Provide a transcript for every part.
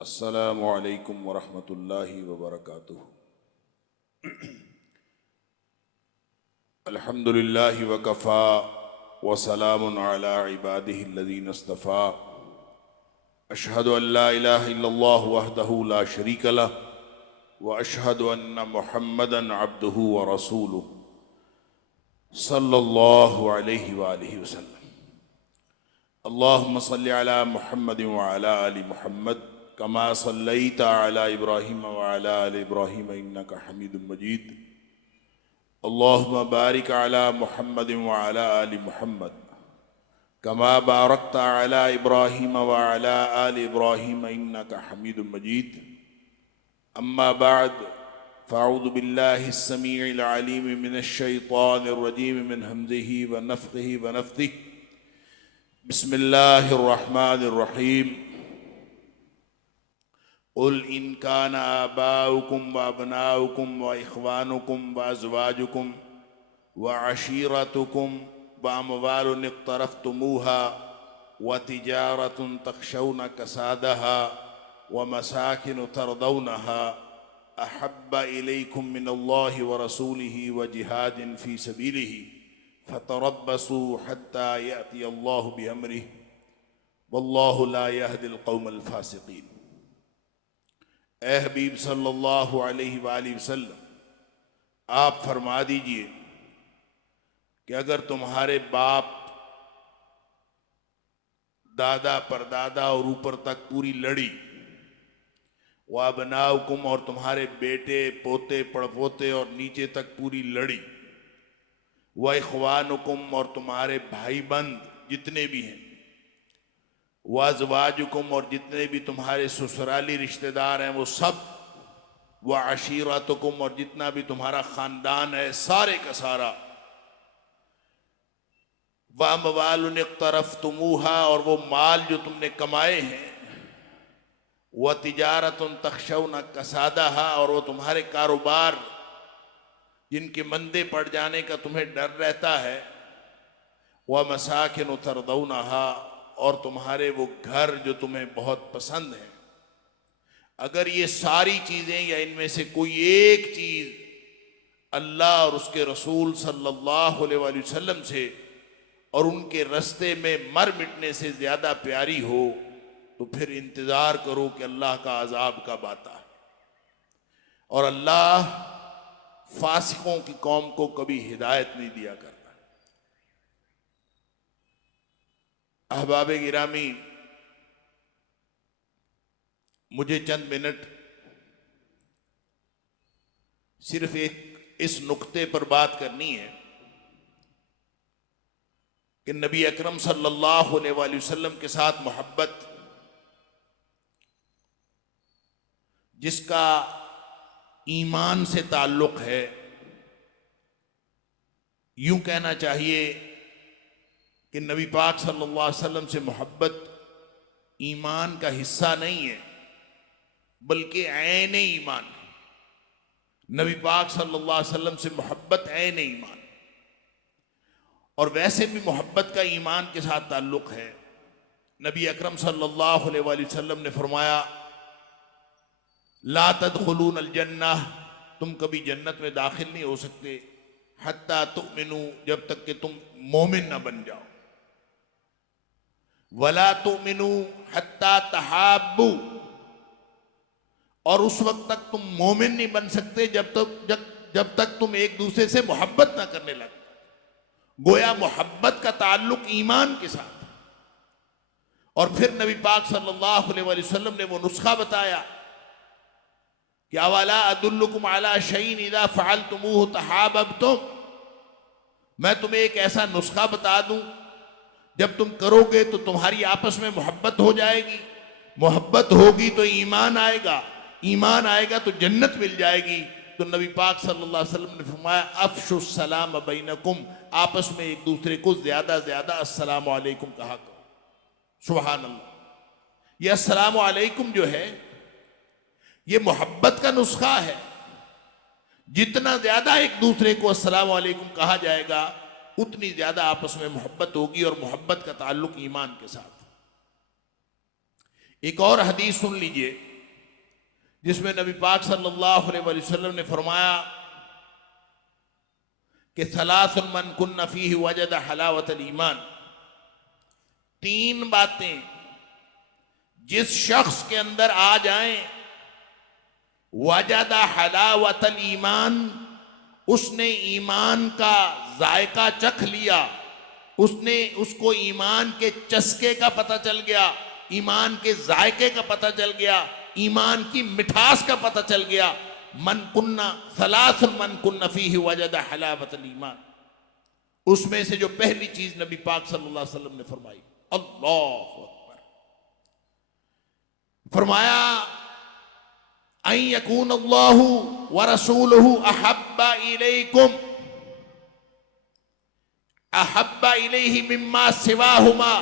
अस्सलामु अलैकुम वरहमतुल्लाहि वबरकातुहु। अल्हम्दुलिल्लाहि वकफ़ा व सलामुन अला इबादिहि अल्लज़ीना इस्तफ़ा। अशहदु अल्ला इलाहा इल्लल्लाहु वहदहु ला शरीका लह व अशहदु अन्ना मुहम्मदन अब्दुहु व रसूलुहु सल्लल्लाहु अलैहि व आलिहि वसल्लम। अल्लाहुम्मा सल्लि अला मुहम्मद व अला आलि मुहम्मद कमा सल्लैता अला इब्राहीम व अला आलि इब्राहीम इन्नका हमीदुम मजीद। अल्लाहुम्मा बारिक अला मुहम्मद व अला आलि मुहम्मद कमा बारकता अला इब्राहीम व अला आलि इब्राहीम इन्नका हमीदुम मजीद। अम्मा बाद फ़अऊज़ु बिल्लाहि अस्समीइल अलीम मिनश शैतानिर रजीम मिन हम्ज़िही व नफ़्ख़िही व नफ़्थिही। बिस्मिल्लाहिर रहमानिर रहीम। क़ुल इन कान आबाउकुम व अबनाउकुम व इख़वानुकुम व अज़वाजुकुम व अशीरतुकुम व अमवालुन इक़्तरफ़्तुमूहा व तिजारतुन तख़शौना कसादहा व मसाकिन तरदौनहा अहब्बा इलैकुम मिनल्लाहि व रसूलिही व जिहादिन फ़ी सबीलिही फ़तरब्बसू हत्ता यअती अल्लाहु बिअम्रिही वल्लाहु ला यहदिल क़ौमल फ़ासिक़ीन। ए हबीब सल्लल्लाहु अलैहि वालैहि वसल्लम, आप फरमा दीजिए कि अगर तुम्हारे बाप दादा परदादा और ऊपर तक पूरी लड़ी, व अबनाउकुम और तुम्हारे बेटे पोते पड़पोते और नीचे तक पूरी लड़ी, व इख़वानुकुम और तुम्हारे भाई बंद जितने भी हैं, व अज़वाजुकुम और जितने भी तुम्हारे ससुराली रिश्तेदार हैं वो सब, व अशीरतुकुम और जितना भी तुम्हारा ख़ानदान है सारे का सारा, व अमवालुन इक़्तरफ़्तुमूहा और वो माल जो तुमने कमाए हैं, व तिजारतुन तख़शौना कसादहा और वो तुम्हारे कारोबार जिनके मंदे पड़ जाने का तुम्हें डर रहता है, व मसाकिन तरदौनहा और तुम्हारे वो घर जो तुम्हें बहुत पसंद है। अगर ये सारी चीज़ें या इनमें से कोई एक चीज़ अल्लाह और उसके रसूल सल्लल्लाहु अलैहि वसल्लम से और उनके रास्ते में मर मिटने से ज़्यादा प्यारी हो तो फिर इंतज़ार करो कि अल्लाह का अज़ाब कब आता है। और अल्लाह फासिकों की कौम को कभी हिदायत नहीं दिया करता। अहबाब गिरामी, मुझे चंद मिनट सिर्फ एक इस नुक्ते पर बात करनी है कि नबी अकरम सल्लल्लाहु अलैहि वसल्लम के साथ मोहब्बत, जिसका ईमान से ताल्लुक है, यूं कहना चाहिए कि नबी पाक सल्लल्लाहु अलैहि वसल्लम से मोहब्बत ईमान का हिस्सा नहीं है बल्कि ऐन ईमान है। नबी पाक सल्लल्लाहु अलैहि वसल्लम से मोहब्बत ऐन ईमान, और वैसे भी मोहब्बत का ईमान के साथ ताल्लुक है। नबी अकरम सल्लल्लाहु अलैहि वसल्लम ने फरमाया, ला तदखुलून अल जन्नह, तुम कभी जन्नत में दाखिल नहीं हो सकते, हत्ता तुमिनू, जब तक कि तुम मोमिन ना बन जाओ, वला तुमिनू हत्ता तहाब्बू, और उस वक्त तक तुम मोमिन नहीं बन सकते जब तक तुम एक दूसरे से मोहब्बत ना करने लगते। गोया मोहब्बत का ताल्लुक ईमान के साथ। और फिर नबी पाक सल्लल्लाहु अलैहि वसल्लम ने वो नुस्खा बताया कि अवला अदुल्लुकुम अला शैइन इज़ा फ़अलतुमूहु तहाब्बतुम, मैं तुम्हें एक ऐसा नुस्खा बता दूं जब तुम करोगे तो तुम्हारी आपस में मोहब्बत हो जाएगी, मोहब्बत होगी तो ईमान आएगा, ईमान आएगा तो जन्नत मिल जाएगी। तो नबी पाक सल्लल्लाहु अलैहि वसल्लम ने फरमाया, अफ़शुस सलाम बैनकुम, आपस में एक दूसरे को ज्यादा ज्यादा अस्सलामु अलैकुम कहा करो। सुभान अल्लाह, ये अस्सलामु अलैकुम जो है ये मोहब्बत का नुस्खा है। जितना ज्यादा एक दूसरे को अस्सलामु अलैकुम कहा जाएगा उतनी ज्यादा आपस में मोहब्बत होगी, और मोहब्बत का ताल्लुक ईमान के साथ। एक और हदीस सुन लीजिए जिसमें नबी पाक सल्लल्लाहु अलैहि वसल्लम ने फरमाया कि सलासुन मन कुन्न फीहि वजद हलावतल ईमान, तीन बातें जिस शख्स के अंदर आ जाएं, वजद हलावतल ईमान, उसने ईमान का जायका चख लिया, उसको ईमान के चस्के का पता चल गया, ईमान के जायके का पता चल गया, ईमान की मिठास का पता चल गया। मन कुन्ना सलासुन मन कुन्ना फीहि वजद हलावतल ईमान, उसमें से जो पहली चीज नबी पाक सल्लल्लाहु अलैहि वसल्लम ने फरमाई, अल्लाहु अकबर, फरमाया अन यकून अल्लाहु व रसूलुहु अहब्बा इलैहि मिम्मा सिवाहुमा,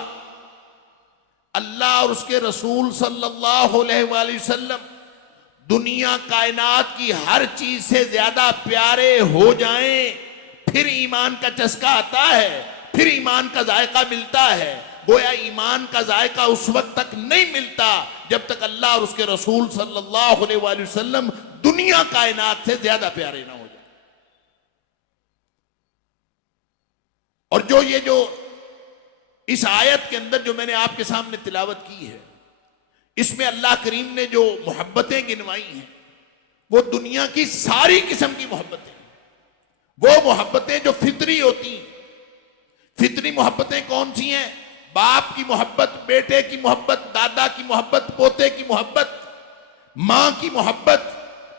अल्लाह और उसके रसूल सल्लल्लाहु अलैहि वसल्लम दुनिया कायनात की हर चीज से ज्यादा प्यारे हो जाएं, फिर ईमान का चस्का आता है, फिर ईमान का जायका मिलता है। गोया ईमान का जायका उस वक्त तक नहीं मिलता जब तक अल्लाह और उसके रसूल सल्लल्लाहु अलैहि वसल्लम दुनिया कायनात से ज्यादा प्यारे ना हो जाए। और जो इस आयत के अंदर जो मैंने आपके सामने तिलावत की है, इसमें अल्लाह करीम ने जो मोहब्बतें गिनवाई हैं वो दुनिया की सारी किस्म की मोहब्बतें, वो मोहब्बतें जो फितरी होती हैं। फितरी मोहब्बतें कौन सी हैं? बाप की मोहब्बत, बेटे की मोहब्बत, दादा की मोहब्बत, पोते की मोहब्बत, मां की मोहब्बत,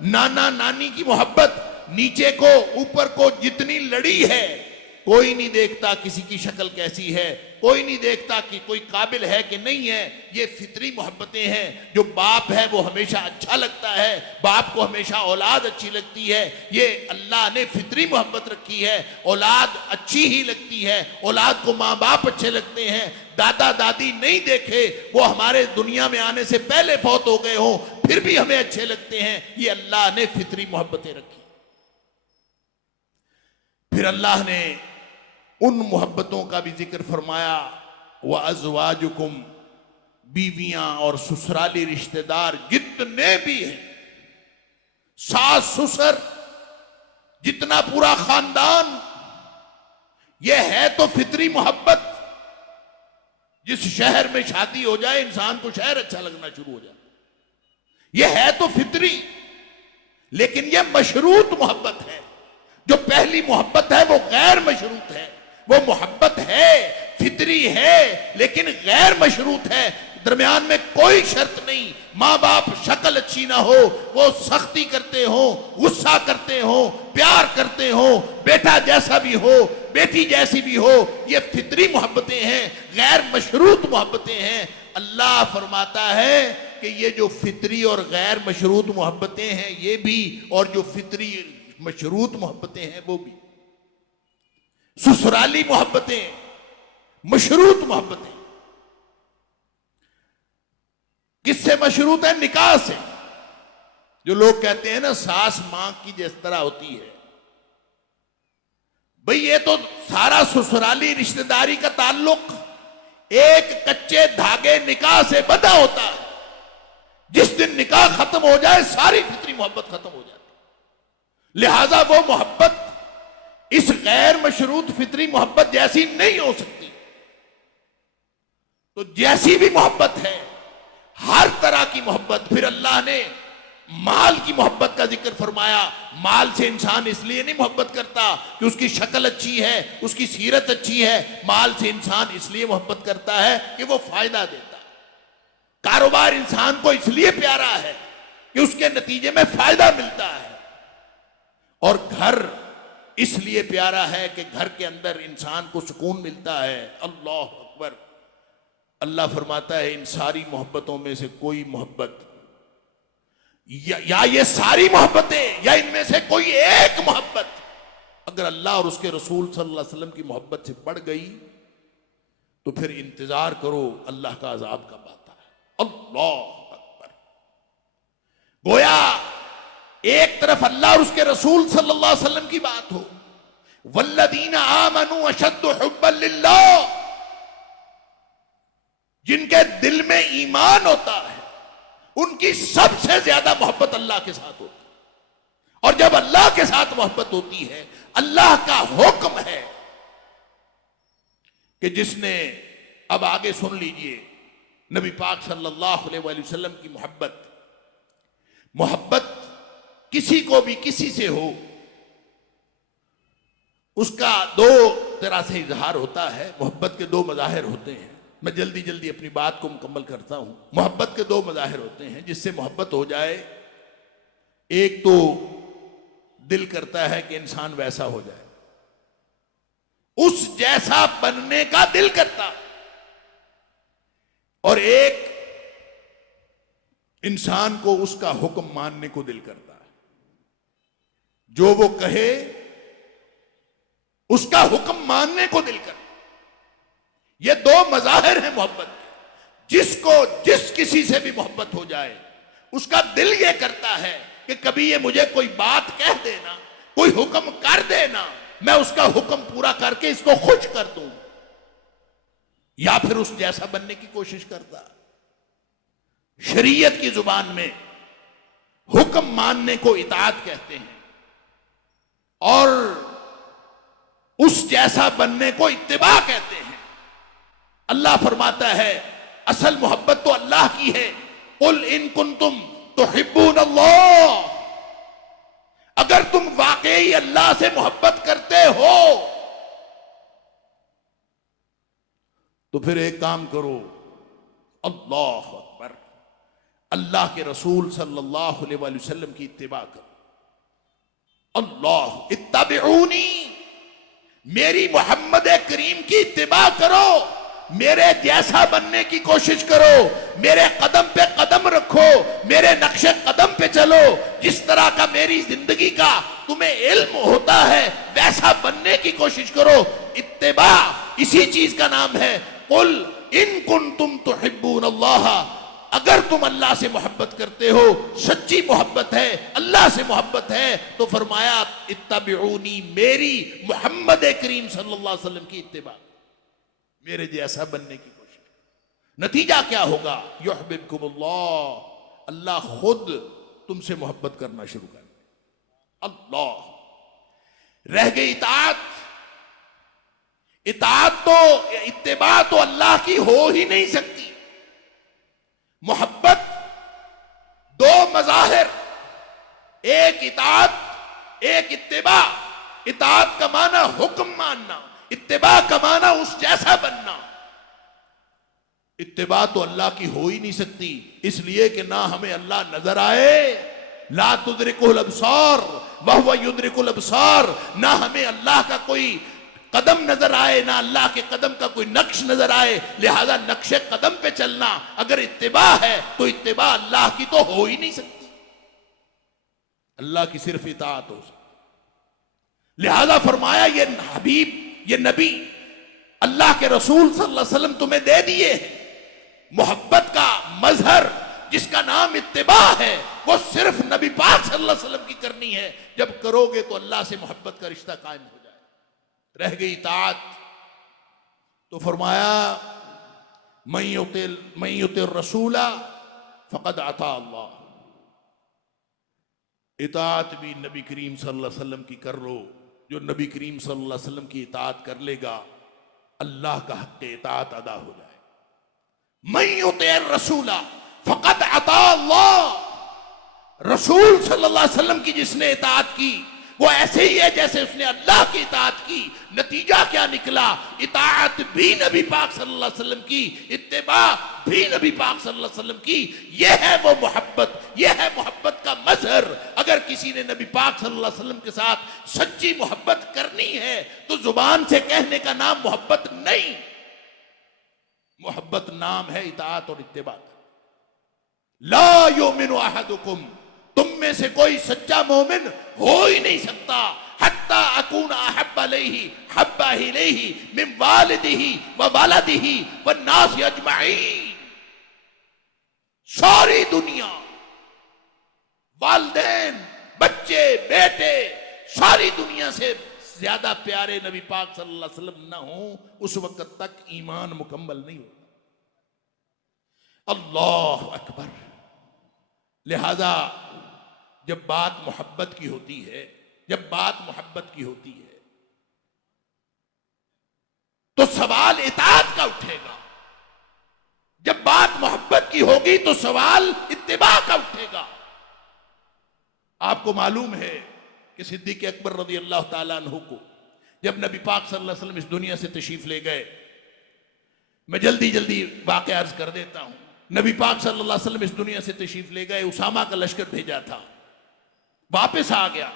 नाना नानी की मोहब्बत, नीचे को ऊपर को जितनी लड़ी है, कोई नहीं देखता किसी की शक्ल कैसी है, कोई नहीं देखता कि कोई काबिल है कि नहीं है। ये फितरी मोहब्बतें हैं। जो बाप है वो हमेशा अच्छा लगता है, बाप को हमेशा औलाद अच्छी लगती है। ये अल्लाह ने फितरी मोहब्बत रखी है। औलाद अच्छी ही लगती है, औलाद को माँ बाप अच्छे लगते हैं। दादा दादी नहीं देखे, वो हमारे दुनिया में आने से पहले फौत हो गए हों, फिर भी हमें अच्छे लगते हैं। ये अल्लाह ने फितरी मोहब्बतें रखी। फिर अल्लाह ने उन मोहब्बतों का भी जिक्र फरमाया, व अज़वाजुकुम, बीवियां और ससुराली रिश्तेदार जितने भी हैं, सास ससुर, जितना पूरा खानदान, यह है तो फितरी मोहब्बत। जिस शहर में शादी हो जाए इंसान को शहर अच्छा लगना शुरू हो जाए, यह है तो फितरी। लेकिन यह मशरूत मोहब्बत है। जो पहली मोहब्बत है वो गैर मशरूत है। वो मोहब्बत है, फितरी है, लेकिन गैर मशरूत है। दरमियान में कोई शर्त नहीं। माँ बाप शक्ल अच्छी ना हो, वो सख्ती करते हो, गुस्सा करते हो, प्यार करते हो, बेटा जैसा भी हो, बेटी जैसी भी हो, ये फितरी मोहब्बतें हैं, गैर मशरूत मोहब्बतें हैं। अल्लाह फरमाता है कि ये जो फितरी और गैर मशरूत मोहब्बतें हैं ये भी, और जो फितरी मशरूत मोहब्बतें हैं वो भी। ससुराली मोहब्बतें, मशरूत मोहब्बतें किससे मशरूत है? निकाह से। जो लोग कहते हैं ना सास मां की जिस तरह होती है, भाई ये तो सारा ससुराली रिश्तेदारी का ताल्लुक एक कच्चे धागे निकाह से बंधा होता है। जिस दिन निकाह खत्म हो जाए सारी फितरी मोहब्बत खत्म हो जाती। लिहाजा वो मोहब्बत इस गैर मशरूत फितरी मोहब्बत जैसी नहीं हो सकती। तो जैसी भी मोहब्बत है, हर तरह की मोहब्बत। फिर अल्लाह ने माल की मोहब्बत का जिक्र फरमाया। माल से इंसान इसलिए नहीं मोहब्बत करता कि उसकी शक्ल अच्छी है, उसकी सीरत अच्छी है। माल से इंसान इसलिए मोहब्बत करता है कि वो फायदा देता है। कारोबार इंसान को इसलिए प्यारा है कि उसके नतीजे में फायदा मिलता है। और घर इसलिए प्यारा है कि घर के अंदर इंसान को सुकून मिलता है। अल्लाह अकबर। अल्लाह फरमाता है इन सारी मोहब्बतों में से कोई मोहब्बत, या ये सारी मोहब्बतें, या इनमें से कोई एक मोहब्बत अगर अल्लाह और उसके रसूल सल्लल्लाहु अलैहि वसल्लम की मोहब्बत से बढ़ गई तो फिर इंतजार करो अल्लाह का अजाब कब आता है। अल्लाह अकबर। गोया एक तरफ अल्लाह और उसके रसूल सल्लल्लाहु अलैहि वसल्लम की बात हो, वल्लदीना आमनू अशद्दु हुब्बन लिल्लाह, जिनके दिल में ईमान होता है उनकी सबसे ज्यादा मोहब्बत अल्लाह के साथ होती है। और जब अल्लाह के साथ मोहब्बत होती है, अल्लाह का हुक्म है कि जिसने, अब आगे सुन लीजिए, नबी पाक सल्लल्लाहु अलैहि वसल्लम की मोहब्बत, मोहब्बत किसी को भी किसी से हो, उसका दो तरह से इजहार होता है। मोहब्बत के दो मज़ाहिर होते हैं। मैं जल्दी जल्दी अपनी बात को मुकम्मल करता हूं। मोहब्बत के दो मज़ाहिर होते हैं जिससे मोहब्बत हो जाए। एक तो दिल करता है कि इंसान वैसा हो जाए, उस जैसा बनने का दिल करता, और एक इंसान को उसका हुक्म मानने को दिल करता है। जो वो कहे उसका हुक्म मानने को दिल करता। ये दो मज़ाहिर हैं मोहब्बत के। जिसको जिस किसी से भी मोहब्बत हो जाए, उसका दिल ये करता है कि कभी ये मुझे कोई बात कह देना, कोई हुक्म कर देना, मैं उसका हुक्म पूरा करके इसको खुश कर दूं, या फिर उस जैसा बनने की कोशिश करता। शरीयत की जुबान में हुक्म मानने को इताअत कहते हैं और उस जैसा बनने को इत्तिबा कहते हैं। अल्लाह फरमाता है असल मोहब्बत तो अल्लाह की है। कुल इन कुंतुम तुहिब्बून अल्लाह, अगर तुम वाकई अल्लाह से मोहब्बत करते हो तो फिर एक काम करो, अल्लाह अकबर, अल्लाह के रसूल सल्लल्लाहु अलैहि वसल्लम की इत्तिबा करो। अल्लाह इत्तबिऊनी, मेरी मोहम्मद करीम की इत्तिबा करो, मेरे जैसा बनने की कोशिश करो, मेरे कदम पे कदम रखो, मेरे नक्शे कदम पे चलो। जिस तरह का मेरी जिंदगी का तुम्हें इल्म होता है वैसा बनने की कोशिश करो। इत्तिबा इसी चीज का नाम है। कुल इन कुंतुम तुहिब्बून अल्लाह, अगर तुम अल्लाह से मोहब्बत करते हो, सच्ची मोहब्बत है, अल्लाह से मोहब्बत है, तो फरमाया इत्तबिऊनी, मेरी मोहम्मद करीम सल्लल्लाहु अलैहि वसल्लम की इत्तिबा, मेरे जैसा बनने की कोशिश। नतीजा क्या होगा? युहिब्बुकुमुल्लाह, अल्लाह खुद तुमसे मोहब्बत करना शुरू कर दे। अल्लाह। रह गई इताअत। इताअत तो, इत्तिबा तो अल्लाह की हो ही नहीं सकती। मोहब्बत दो मज़ाहिर, एक इताअत एक इत्तिबा। इताअत का माना हुक्म मानना, इत्तिबा का माना उस जैसा बनना। इत्तिबा तो अल्लाह की हो ही नहीं सकती, इसलिए कि ना हमें अल्लाह नजर आए, ला तुदरिकुल अब्सार व हुवा युदरिकुल अब्सार, ना हमें अल्लाह का कोई कदम नजर आए, ना अल्लाह के कदम का कोई नक्श नजर आए। लिहाजा नक्शे कदम पे चलना अगर इत्तिबा है तो इत्तिबा अल्लाह की तो हो ही नहीं सकती। अल्लाह की सिर्फ इताअत हो सकती। लिहाजा फरमाया ये हबीब, ये नबी, अल्लाह के रसूल सल्लल्लाहु अलैहि वसल्लम तुम्हें दे दिए मोहब्बत का मजहर जिसका नाम इत्तिबा है, वो सिर्फ नबी पाक सल्लल्लाहु अलैहि वसल्लम की करनी है। जब करोगे तो अल्लाह से मोहब्बत का रिश्ता कायम हो जाए। रह गई इताअत, तो फरमाया मन युतिर रसूला फक़द अता अल्लाह। इताअत भी नबी करीम सल्लल्लाहु अलैहि वसल्लम की कर लो। जो नबी करीम सल्लल्लाहु अलैहि वसल्लम की इताअत कर लेगा, अल्लाह का हक़ इताअत अदा हो जाए। मन युतिर रसूला फक़द अता अल्लाह। रसूल सल्लल्लाहु अलैहि वसल्लम की जिसने इताअत की वो ऐसे ही है जैसे उसने अल्लाह की इताअत की। नतीजा क्या निकला? इताअत भी नबी पाक सल्लल्लाहु अलैहि वसल्लम की, इत्तिबा भी नबी पाक सल्लल्लाहु अलैहि वसल्लम की। यह है वो मोहब्बत, यह है मोहब्बत का मजहर। अगर किसी ने नबी पाक सल्लल्लाहु अलैहि वसल्लम के साथ सच्ची मोहब्बत करनी है तो जुबान से कहने का नाम मोहब्बत नहीं, मोहब्बत नाम है इताअत और इत्तिबा। ला युमिनु अहदुकुम, तुम में से कोई सच्चा मोमिन हो ही नहीं सकता हत्ता अकूना अहब्बा इलैहि मिन वालिदिही व वलदिही व नास अजमईन। सारी दुनिया, वालिदैन, बच्चे, बेटे, सारी दुनिया से ज्यादा प्यारे नबी पाक सल्लल्लाहु अलैहि वसल्लम न हो, उस वक्त तक ईमान मुकम्मल नहीं होता। अल्लाह अकबर। लिहाजा जब बात मोहब्बत की होती है, जब बात मोहब्बत की होती है तो सवाल इताअत का उठेगा। जब बात मोहब्बत की होगी तो सवाल इत्तिबा का उठेगा। आपको मालूम है कि सिद्दीक़ अकबर रज़ी अल्लाह ताला अन्हु को जब नबी पाक सल्लल्लाहु अलैहि वसल्लम इस दुनिया से तशरीफ ले गए, मैं जल्दी जल्दी वाक़या अर्ज कर देता हूं। नबी पाक सल्लल्लाहु अलैहि वसल्लम इस दुनिया से तशरीफ ले गए, उसामा का लश्कर भेजा था, वापस आ गया।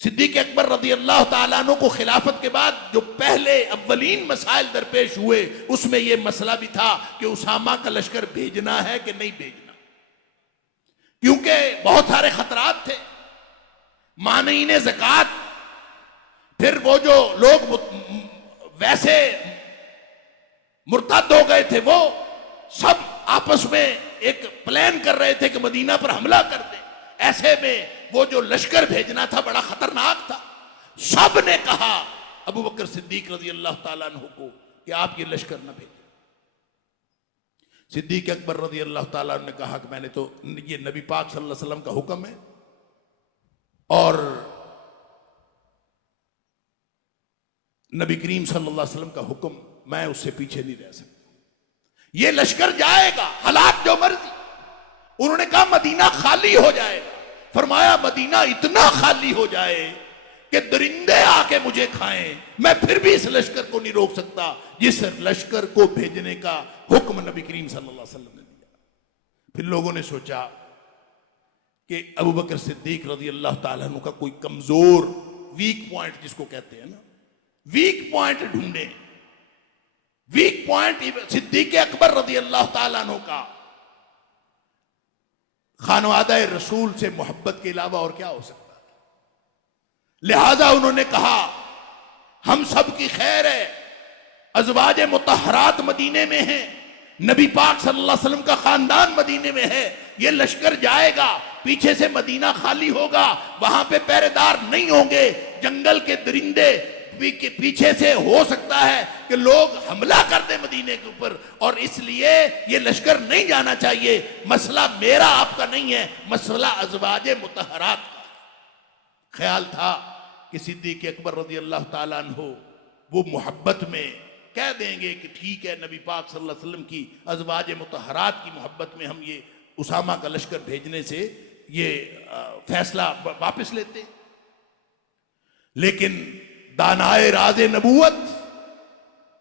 सिद्दीक़ अकबर रज़ी अल्लाह ताला अन्हु को खिलाफत के बाद जो पहले अव्वलीन मसाइल दरपेश हुए उसमें यह मसला भी था कि उसामा का लश्कर भेजना है कि नहीं भेजना, क्योंकि बहुत सारे खतरात थे। मानीने ज़कात, फिर वो जो लोग वैसे मुर्तद हो गए थे वो सब आपस में एक प्लान कर रहे थे कि मदीना पर हमला कर दे। ऐसे में वो जो लश्कर भेजना था बड़ा खतरनाक था। सब ने कहा अबू बकर सिद्दीक रज़ी अल्लाह ताला अन्हु को कि आप ये लश्कर न भेजें। सिद्दीक अकबर रज़ी अल्लाह ताला अन्हु ने कहा कि मैंने तो, ये नबी पाक सल्लल्लाहु अलैहि वसल्लम का हुक्म है और नबी करीम सल्लल्लाहु अलैहि वसल्लम का हुक्म, मैं उससे पीछे नहीं रह सकता। ये लश्कर जाएगा, हालात जो मर्जी। उन्होंने कहा मदीना खाली हो जाएगा। फरमाया मदीना इतना खाली हो जाए कि दरिंदे आके मुझे खाएं, मैं फिर भी इस लश्कर को नहीं रोक सकता जिस लश्कर को भेजने का हुक्म नबी करीम सल्लल्लाहु अलैहि वसल्लम ने दिया। फिर लोगों ने सोचा कि अबू बकर सिद्दीक रज़ी अल्लाह ताला अन्हु का कोई कमजोर वीक पॉइंट, जिसको कहते हैं ना, वीक पॉइंट ढूंढे। वीक पॉइंट सिद्दीक अकबर रज़ी अल्लाह ताला अन्हु का खानवादा रसूल से मोहब्बत के अलावा और क्या हो सकता था। लिहाजा उन्होंने कहा हम सब की खैर है, अज़वाज मुतहरात मदीने में है, नबी पाक सल्लल्लाहु अलैहि वसल्लम का खानदान मदीने में है, ये लश्कर जाएगा, पीछे से मदीना खाली होगा, वहां पे पहरेदार नहीं होंगे, जंगल के दरिंदे पीछे से हो सकता है कि लोग हमला कर दे मदीने के ऊपर, और इसलिए ये लश्कर नहीं जाना चाहिए। मसला मेरा आपका नहीं है, मसला अज़वाज मुतहरात का। ख्याल था कि सिद्दीक़ अकबर रज़ी अल्लाह ताला अन्हु वो मोहब्बत में कह देंगे कि ठीक है, नबी पाक सल्लल्लाहु अलैहि वसल्लम की अज़वाज मुतहरात की मोहब्बत में हम ये उसामा का लश्कर भेजने से ये फैसला वापस लेते। लेकिन दानाए राज़े नबूवत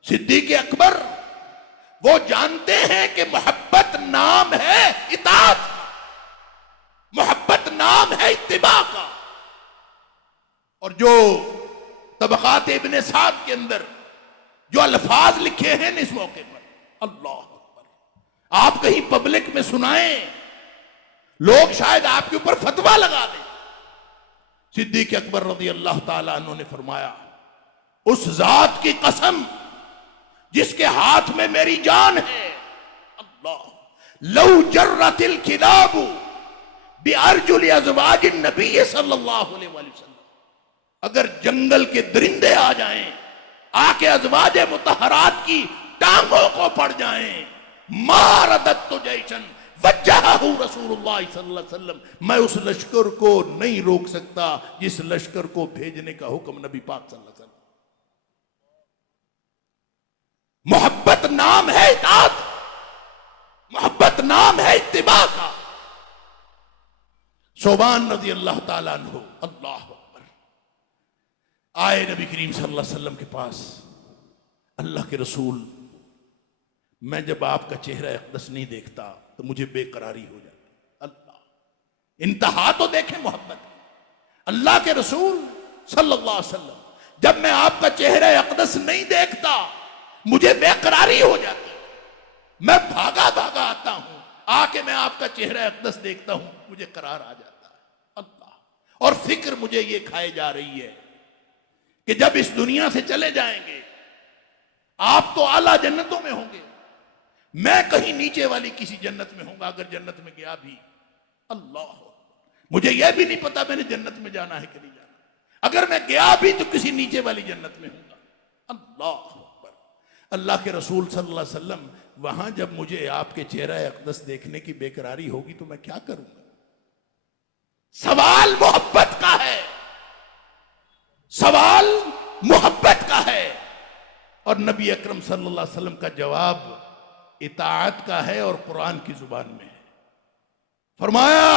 सिद्दीक़ अकबर वो जानते हैं कि मोहब्बत नाम है इताअत, मोहब्बत नाम है इत्तिबा का। और जो तबक़ात इब्ने साद के अंदर जो अल्फाज लिखे हैं इस मौके पर, अल्लाह अकबर, आप कहीं पब्लिक में सुनाएं, लोग शायद आपके ऊपर फतवा लगा दें। सिद्दीक़ अकबर रज़ी अल्लाह ताला अन्हु ने फरमाया, उस जात की कसम जिसके हाथ में मेरी जान है, अल्लाह, लौ जर्रतिल किलाबु बिअरजुल अज़वाज नबी सल्लल्लाहु अलैहि वसल्लम, अगर जंगल के दरिंदे आ जाएं, आके अज़वाज मुतहरात की टांगों को पड़ जाएं, मारदत तो जैशन वज्जहहु रसूलुल्लाह सल्लल्लाहु अलैहि वसल्लम, मैं उस लश्कर को नहीं रोक सकता जिस लश्कर को भेजने का हुक्म नबी पाक सल्लल्लाहु अलैहि वसल्लम। मोहब्बत नाम है इताअत, मोहब्बत नाम है इत्तिबा का। सोबान रज़ी अल्लाह ताला अन्हु, अल्लाह अकबर, आए नबी करीम सल्लल्लाहु अलैहि वसल्लम के पास। अल्लाह के रसूल, मैं जब आपका चेहरा अक़दस नहीं देखता तो मुझे बेकरारी हो जाती। अल्लाह, इंतहा तो देखें मोहब्बत की। अल्लाह के रसूल सल्लल्लाहु अलैहि वसल्लम, जब मैं आपका चेहरा अक़दस नहीं देखता मुझे बेकरारी हो जाती, मैं भागा भागा आता हूं, आके मैं आपका चेहरा अक़दस देखता हूं, मुझे करार आ जाता है। अल्लाह, और फिक्र मुझे ये खाए जा रही है कि जब इस दुनिया से चले जाएंगे, आप तो आला जन्नतों में होंगे, मैं कहीं नीचे वाली किसी जन्नत में होऊंगा, अगर जन्नत में गया भी। अल्लाह, मुझे यह भी नहीं पता मैंने जन्नत में जाना है कि नहीं जाना, अगर मैं गया भी तो किसी नीचे वाली जन्नत में होऊंगा। अल्लाह, अल्लाह के रसूल सल्लल्लाहु अलैहि वसल्लम वहां जब मुझे आपके चेहरा अक़दस देखने की बेकरारी होगी तो मैं क्या करूंगा? सवाल मोहब्बत का है, सवाल मोहब्बत का है। और नबी अकरम सल्लल्लाहु अलैहि वसल्लम का जवाब इताअत का है और कुरान की जुबान में है। फरमाया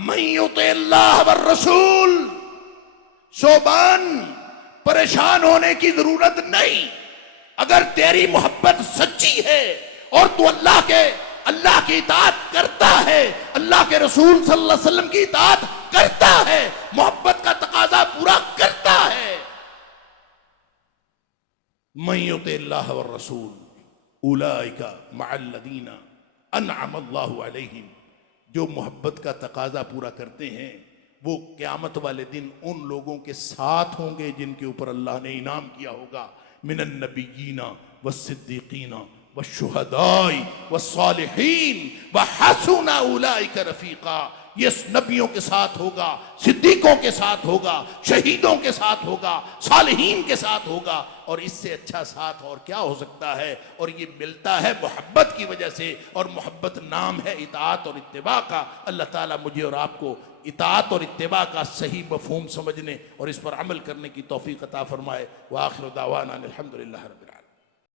मन युतिल्लाह वर रसूल, शोबान परेशान होने की जरूरत नहीं। अगर तेरी मोहब्बत सच्ची है और तू अल्लाह की इताअत करता है, अल्लाह के रसूल सल्लल्लाहु अलैहि वसल्लम की इताअत करता है, मोहब्बत का तकाजा पूरा करता है, मन युतिल्लाह वर रसूल उलाइका मअल्लज़ीना अनअमल्लाहु अलैहिम, जो मोहब्बत का तकाजा पूरा करते हैं वो क़यामत वाले दिन उन लोगों के साथ होंगे जिनके ऊपर अल्लाह ने इनाम किया होगा, मिनन नबिय्यीना वस्सिद्दीक़ीना वश्शुहदाई वस्सालिहीन वहसुना उलाइका रफ़ीक़ा। ये नबियों के साथ होगा, सिद्दीकों के साथ होगा, शहीदों के साथ होगा, सालिहीन के साथ होगा। और इससे अच्छा साथ और क्या हो सकता है? और ये मिलता है मोहब्बत की वजह से, और मोहब्बत नाम है इताअत और इत्तिबा का। अल्लाह ताला मुझे और आपको इताअत और इत्तिबा का सही मफ़हूम समझने और इस पर अमल करने की तौफीक अता फरमाए। व आखिर दावाना अनिल हम्दुलिल्लाहि रब्बिल आलमीन।